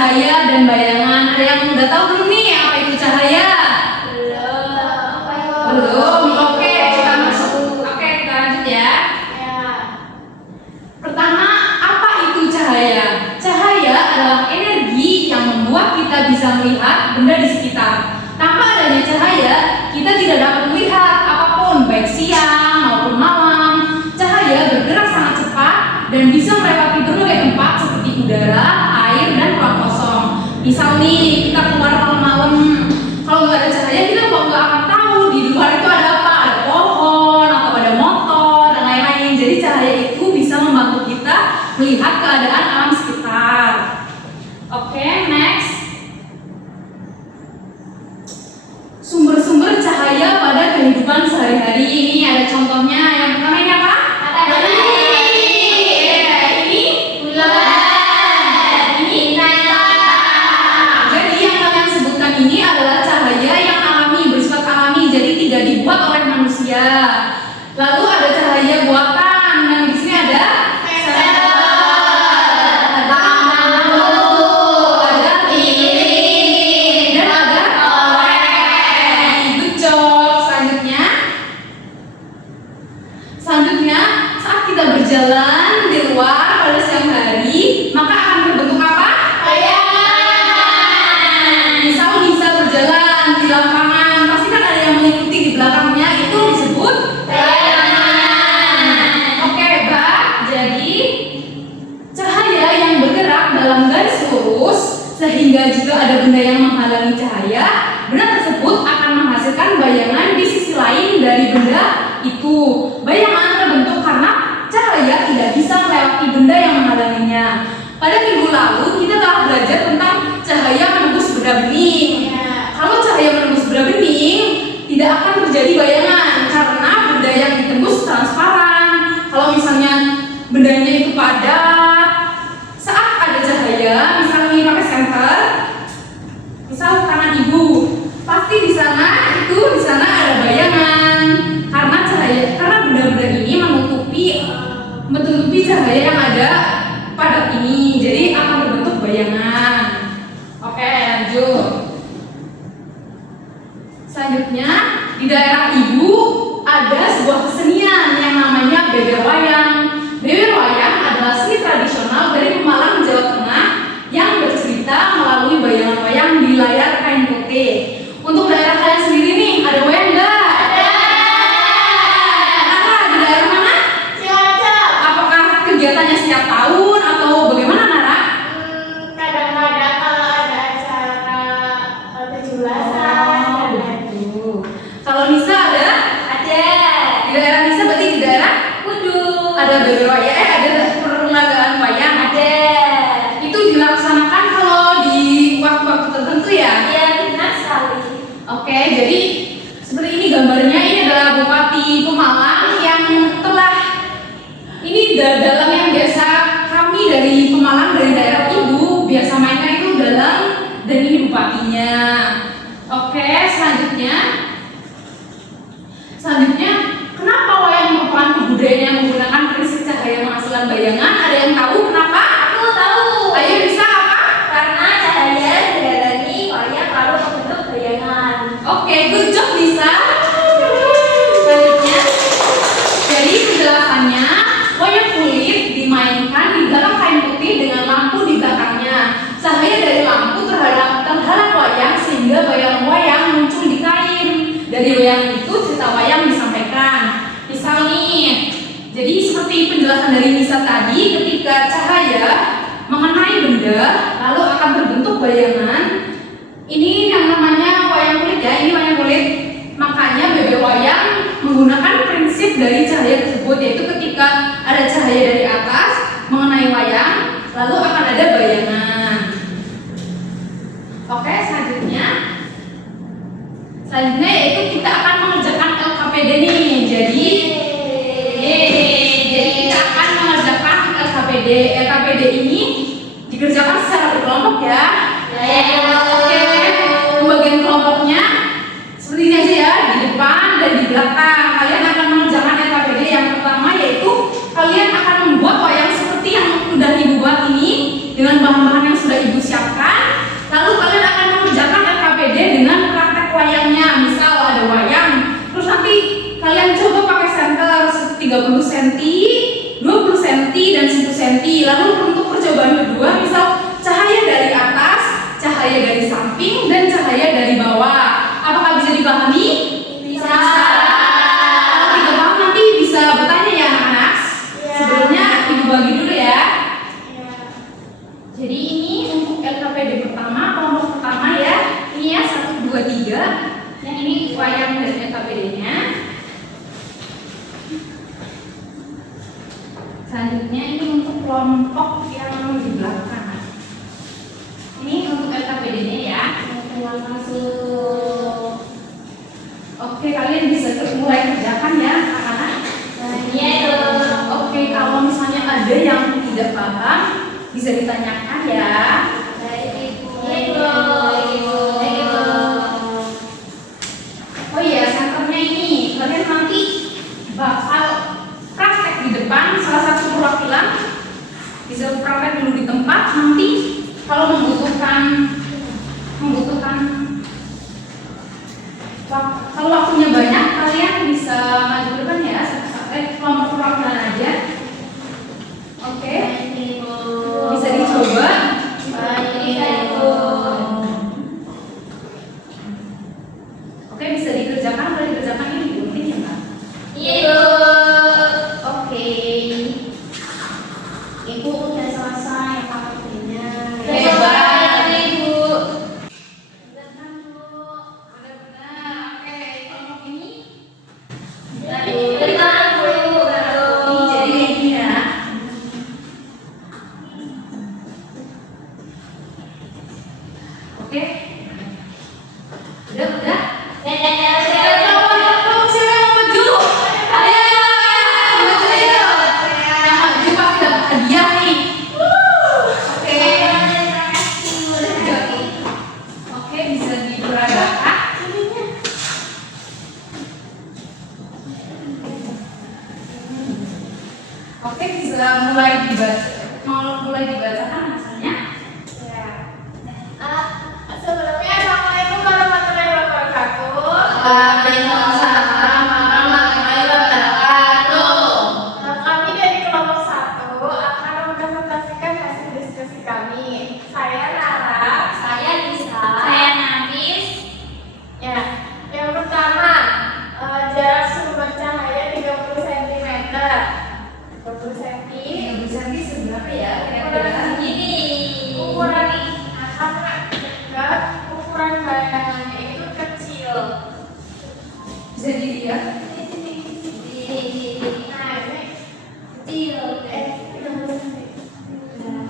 cahaya dan bayangan. Ada yang udah tahu belum nih apa itu cahaya? Belum. Oke, kita masuk. Oke, kita lanjut ya. Pertama, apa itu cahaya? Cahaya adalah energi yang membuat kita bisa melihat benda di sekitar. Tanpa adanya cahaya, kita tidak dapat melihat apapun, baik siang maupun malam. Cahaya bergerak sangat cepat dan bisa melewati berbagai tempat seperti udara, air, dan ruang kosong. Misal nih, kita keluar malam-malam, kalau nggak ada cahaya kita nggak akan tahu di luar itu ada apa, ada pohon atau ada motor dan lain-lain. Jadi cahaya itu bisa membantu kita melihat keadaan alam sekitar. Oke, next. Sumber-sumber cahaya pada kehidupan sehari-hari. Ini ada contohnya. Yang pertama ini apa? Matahari. Ini Bulan. ini jadi yang kalian sebutkan ini adalah cahaya yang alami, bersifat alami, jadi tidak dibuat oleh manusia. Lalu ada cahaya buatan, yang di sini ada berjalan di luar pada siang hari, maka akan terbentuk apa? Bayangan. Misal bisa berjalan di lapangan, pasti kan ada yang mengikuti di belakangnya, itu disebut Bayangan. Oke, Mbak. Jadi cahaya yang bergerak dalam garis lurus, sehingga jika ada benda yang menghalangi cahaya, benda tersebut akan menghasilkan bayangan di sisi lain dari benda itu. Bayangan terbentuk karena cahaya tidak bisa melewati benda yang menghalanginya. Pada minggu lalu kita telah belajar tentang cahaya menembus benda bening. Kalau cahaya menembus benda bening, tidak akan terjadi bayangan karena benda yang ditembus transparan. Kalau misalnya bendanya itu padat, saat ada cahaya, misalnya ini pakai senter, misal tangan ibu, pasti di sana ada bayangan karena benda-benda ini menutupi cahaya yang ada padat ini, jadi akan terbentuk bayangan. Oke, lanjut. Selanjutnya di daerah ibu ada sebuah kesenian yang namanya beber wayang. Beber wayang adalah seni tradisional dari Pemalang, Jawa Tengah yang bercerita melalui bayangan wayang di layar kain putih. Untuk daerah kalian sendiri nih, ada wayang nggak? Kegiatannya setiap tahun atau bagaimana, Nara? Kadang-kadang kalau ada acara 17-an gitu. Kalau Nisa ada? ada. Di daerah Nisa berarti di daerah Kudu. ada beber wayang, ada perlombaan wayang. Ada. Itu dilaksanakan kalau di waktu-waktu tertentu ya? Iya, benar sekali. Oke, jadi seperti ini gambarnya. Ini adalah Bupati Pemalang yang telah dalam yang biasa kami dari Pemalang, dari daerah ibu biasa mainkan itu dalam, dan ini bupatinya. Oke, selanjutnya kenapa wayang merupakan kebudayaan yang menggunakan prinsip cahaya menghasilkan bayangan? Ada yang tahu kenapa? Aku tahu. Ayo, bisa apa? Karena cahaya dihalangi wayang lalu membentuk bayangan. Oke, good job Lisa. Selanjutnya, jadi penjelasannya, wayang kulit dimainkan di belakang kain putih dengan lampu di belakangnya. Cahaya dari lampu terhadap wayang sehingga bayangan wayang muncul di kain. Dari wayang itu cerita wayang disampaikan. Misal nih, jadi seperti penjelasan dari Nisa tadi, ketika cahaya mengenai benda lalu akan terbentuk bayangan. Ini yang namanya wayang kulit ya, ini wayang kulit. Makanya beber wayang menggunakan prinsip dari cahaya tersebut, yaitu ketika ada cahaya dari atas mengenai wayang, lalu akan ada bayangan. Oke, selanjutnya yaitu kita akan mengerjakan LKPD nih. Jadi kita akan mengerjakan LKPD. LKPD ini dikerjakan secara berkelompok ya. Oke, pembagian kelompoknya seperti ini aja ya, di depan dan di belakang. Kalian akan mengerjakan LKPD yang pertama, yaitu kalian akan membuat wayang seperti yang sudah ibu buat ini dengan bahan-bahan yang sudah ibu siapkan. Jadi ini untuk LKPD pertama, kelompok pertama ya. Ini ya 1, 2, 3. Yang ini wayang dari LKPD-nya. Selanjutnya ini untuk kelompok yang di belakang. Ini untuk LKPD-nya ya. Masuk. Oke, kalian bisa mulai kerjakan ya, anak-anak. Iya dong. Oke, kalau misalnya ada yang tidak paham, bisa ditanyakan ya. Baik Ibu. Iya dong. Baik Ibu. Oh iya, senternya ini kalian nanti bakal praktek di depan. Salah satu perwakilan bisa praktek dulu di tempat. Nanti kalau membutuhkan kalau waktunya banyak, kalian bisa maju ke depan ya. Kelompok perwakilan aja. Oke, Baik Ibu. bisa dicoba. Baik Ibu. Oke, bisa dikerjakan. Kalau dikerjakan ini digunting ya, Kak? Iya Ibu. Oke. Ibu udah selesai KPD-nya. Hebat. Ibu. Benar, benar. Oke, kelompok ini. Benar Bu. Ini jadi ini ya. Oke. Udah. Siapa yang maju? Ayo, maju ya. Yang maju pasti dapat hadiah nih. Oke. Oke, bisa diperagakan. Oke, bisa mulai dibacakan misalnya. Sebelumnya Assalamualaikum warahmatullahi wabarakatuh. Waalaikumsalam warahmatullahi wabarakatuh. Kami dari kelompok 1 akan mempresentasikan hasil diskusi kami. Saya Nara. Saya Lisa. Saya Nafis. Ya, yang pertama jarak sumber cahaya 30 cm. 30 cm. Yang bisa di seberapa ya? Ukuran segini. Ukuran ukuran bayangannya itu kecil. Bisa dilihat. Nah, ini kecil. 30 cm.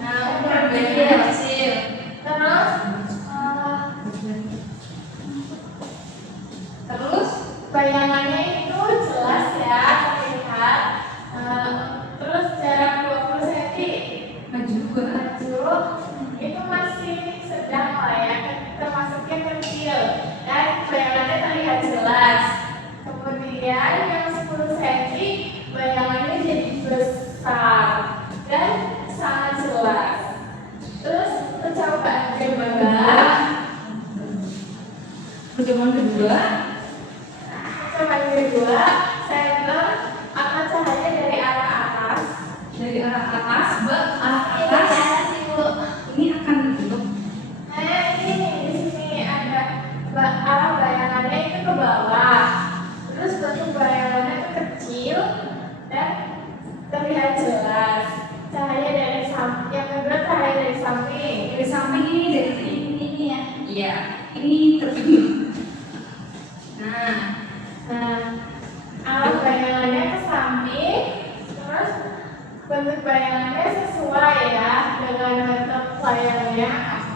Nah, ukuran bayangannya kecil. Terus bayangannya itu jelas ya, terlihat. Terus jarak 20 cm Maju juga. maju itu masih sedang lah ya, termasuknya kecil dan bayangannya terlihat jelas. Kemudian yang 10 cm bayangannya jadi besar dan sangat jelas. Terus percobaan kedua. Pertemuan kedua. Percobaan kedua, senter akan cahaya dari arah atas. Dari arah atas ke arah atas. Ini akan dibentuk. Nah, ini di sini ada arah bayangannya itu ke bawah. Terus bentuk bayangannya itu kecil dan terlihat jelas. Cahaya dari samping. Yang kedua cahaya dari samping. Dari samping ini dari Ini ya. Iya, ini terbentuk. Arah bayangannya ke samping. Terus bentuk bayangannya sesuai ya dengan bentuk layarnya.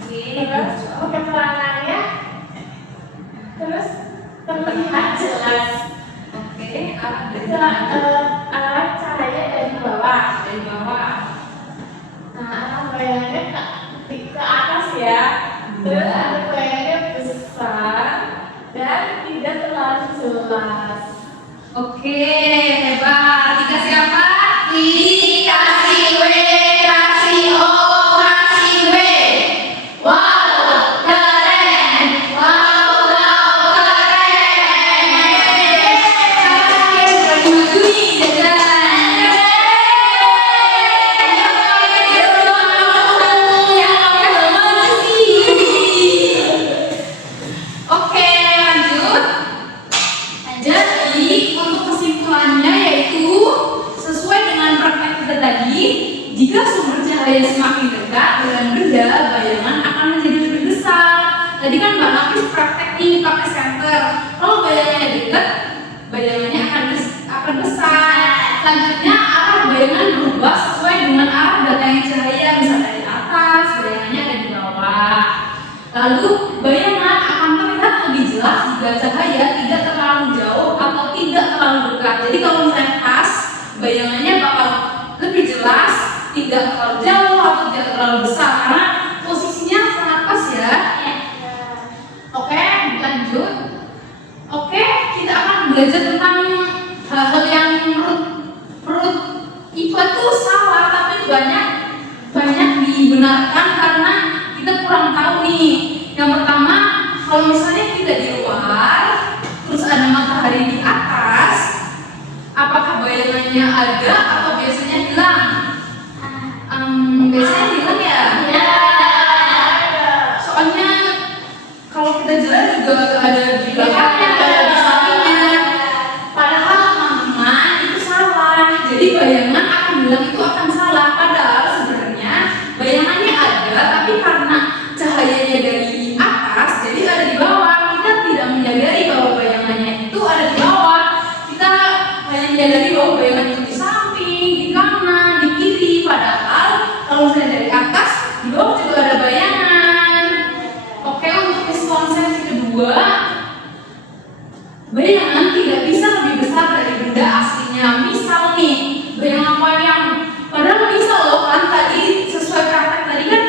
Terus keterangannya terus terlihat jelas. Oke, arah dari Arah cahaya dari bawah. dari bawah. Nah, arah bayangannya ke atas ya. Terus bentuk bayangannya besar dan tidak terlalu jelas. Oke, hebat. Dikasih apa? Dikasih W, kasih O, kasih W. Wow, keren. Wow, keren. Kalian sudah maju nih. masih praktek nih pakai senter. Kalau bayangannya dekat, bayangannya akan besar. Selanjutnya arah bayangan berubah sesuai dengan arah datangnya cahaya. Misal dari atas, bayangannya ada di bawah. Lalu bayangan akan terlihat lebih jelas jika cahaya tidak terlalu jauh atau tidak terlalu dekat. Jadi kalau misalnya pas, bayangannya bakal lebih jelas, tidak terlalu jauh atau tidak terlalu besar karena posisinya sangat pas ya. Oke, lanjut. Oke, kita akan belajar tentang hal-hal yang menurut IPA itu salah, tapi banyak dibenarkan karena kita kurang tahu nih. Yang pertama, kalau misalnya kita di luar, terus ada matahari di atas, apakah bayangannya ada atau biasanya hilang? Biasanya hilang ya. Soalnya kalau kita jalan juga ada di belakangnya, ada di sampingnya. Padahal teman-teman itu salah. Jadi bayangan akan bilang itu akan salah. Padahal sebenarnya bayangannya ada, tapi karena cahayanya dari atas, jadi ada di bawah. Kita tidak menyadari bahwa bayangannya itu ada di bawah. Kita hanya menyadari bahwa bayangan itu di samping, di kanan, di kiri. Padahal kalau misalnya dari atas, di bawah juga ada bayangan. Oke, untuk miskonsepsi kedua, bayangan tidak bisa lebih besar dari benda aslinya. Misal nih, bayangan wayang, padahal bisa loh kan tadi sesuai praktek tadi kan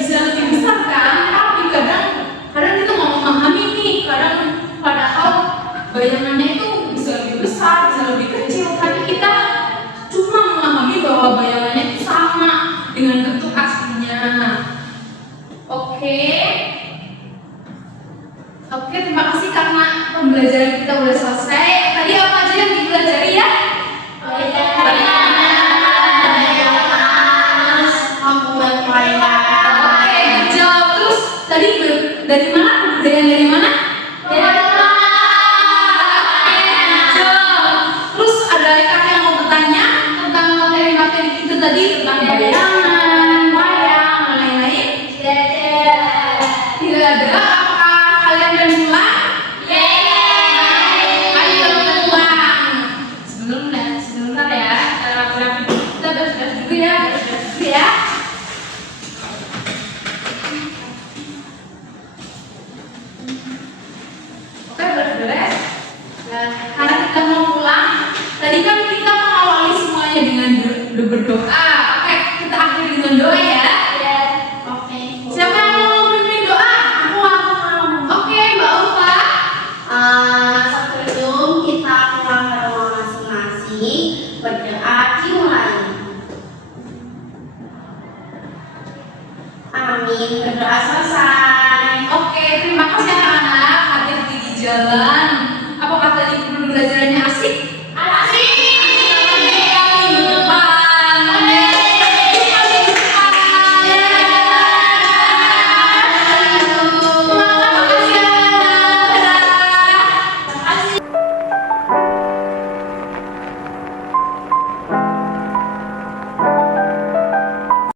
bisa lebih besar kan, tapi kadang kita nggak memahami nih, padahal bayangannya itu bisa lebih besar, bisa lebih kecil, tapi kita cuma memahami bahwa bayangannya itu sama dengan bentuk aslinya. Oke, terima kasih karena pembelajaran kita udah selesai. Tadi apa aja yang dipelajari ya? Oke, jawab terus. Tadi dari mana? Kebudayaan dari mana? Terus ada kakak yang mau bertanya tentang materi-materi itu tadi tentang bayangan, wayang, dan lain-lain? Tidak ada. Apakah kalian berani ulang? Ayo kita ulang. Sebentar ya. Kita beres-beres dulu ya. Oke, beres-beres. Nah, karena kita mau pulang, tadi kan kita mengawali semuanya dengan berdoa. Oke, kita akhiri dengan doa ya. Siapa yang mau pimpin doa? Aku mau. Oke, Mbak Ulfa. Sebelum kita pulang ke rumah masing-masing, berdoa dimulai. Amin. Berdoa selesai. Oke, terima kasih anak-anak. Hati-hati di jalan.